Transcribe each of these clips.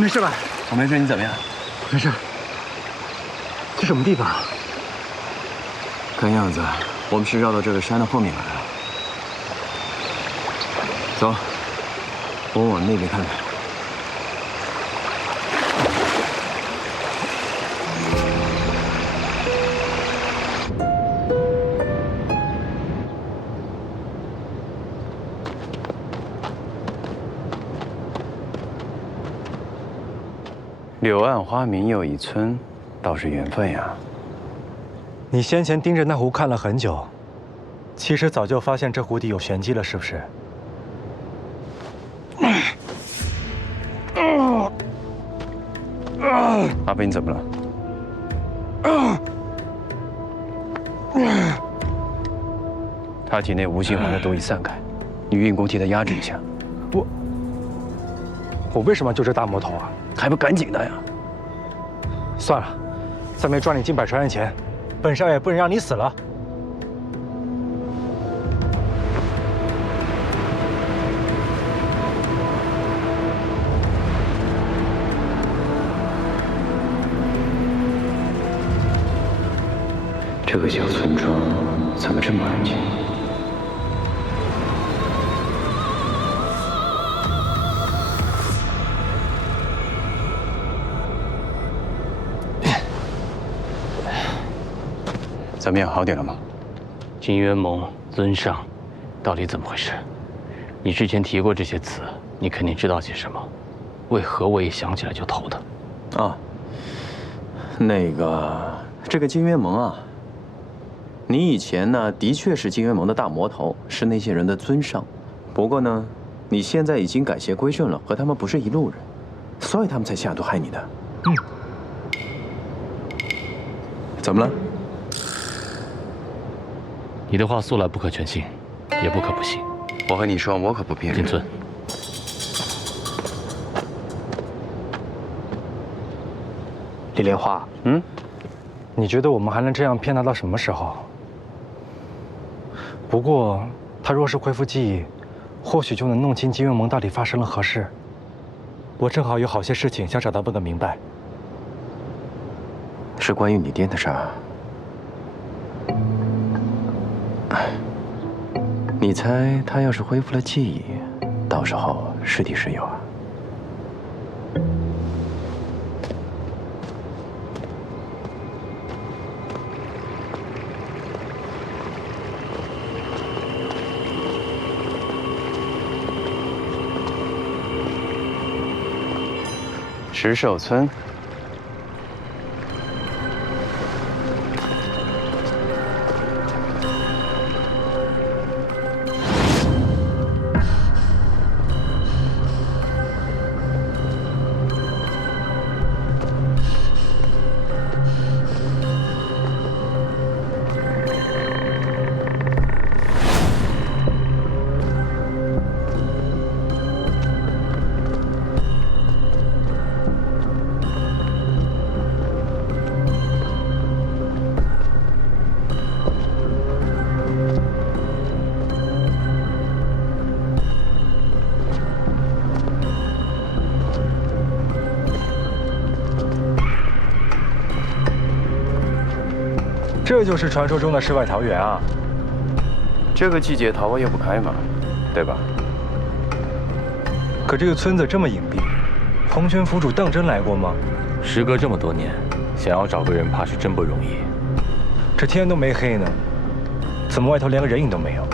没事吧？我没事，你怎么样？没事。这什么地方？看样子，我们是绕到这个山的后面来了。走，我们往那边看看。柳暗花明又一村，倒是缘分呀。你先前盯着那湖看了很久，其实早就发现这湖底有玄机了，是不是？阿飞，你怎么了？他体内无形环的毒已散开，你运功替他压制一下。我，我为什么要救这大魔头啊？还不赶紧的呀！算了，在没抓你进百川院前，本少爷不能让你死了。这个小村庄怎么这么安静？怎么样，好点了吗？金渊盟尊上，到底怎么回事？你之前提过这些词，你肯定知道些什么。为何我一想起来就头疼？啊，那个，这个金渊盟啊，你以前呢的确是金渊盟的大魔头，是那些人的尊上。不过呢，你现在已经改邪归正了，和他们不是一路人，所以他们才下毒害你的。嗯，怎么了？你的话素来不可全信，也不可不信。我和你说，我可不骗人。金尊，李莲花，嗯，你觉得我们还能这样骗他到什么时候？不过，他若是恢复记忆，或许就能弄清金月盟到底发生了何事。我正好有好些事情想找他问个明白。是关于你爹的事儿。你猜他要是恢复了记忆，到时候是敌是友啊？石兽村。这就是传说中的世外桃源啊！这个季节桃花又不开嘛，对吧？可这个村子这么隐蔽，红泉府主当真来过吗？时隔这么多年，想要找个人，怕是真不容易。这天都没黑呢，怎么外头连个人影都没有？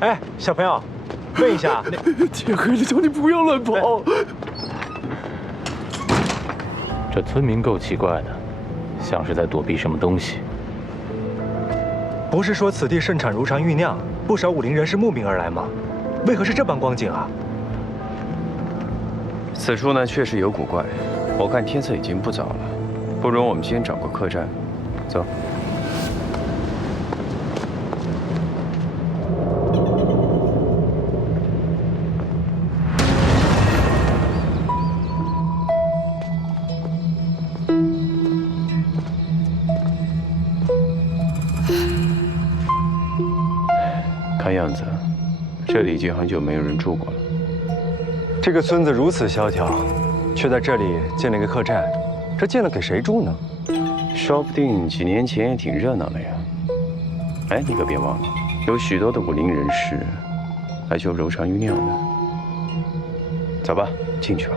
哎，小朋友，问一下，天黑了，叫你不要乱跑。这村民够奇怪的，像是在躲避什么东西。不是说此地盛产如常玉酿，不少武林人士慕名而来吗？为何是这般光景啊？此处呢，确实有古怪。我看天色已经不早了，不如我们先找个客栈，走。这里已经很久没有人住过了。这个村子如此萧条，却在这里建了一个客栈，这建了给谁住呢？说不定几年前也挺热闹的呀。哎，你可别忘了，有许多的武林人士来求柔肠玉酿的。走吧，进去吧。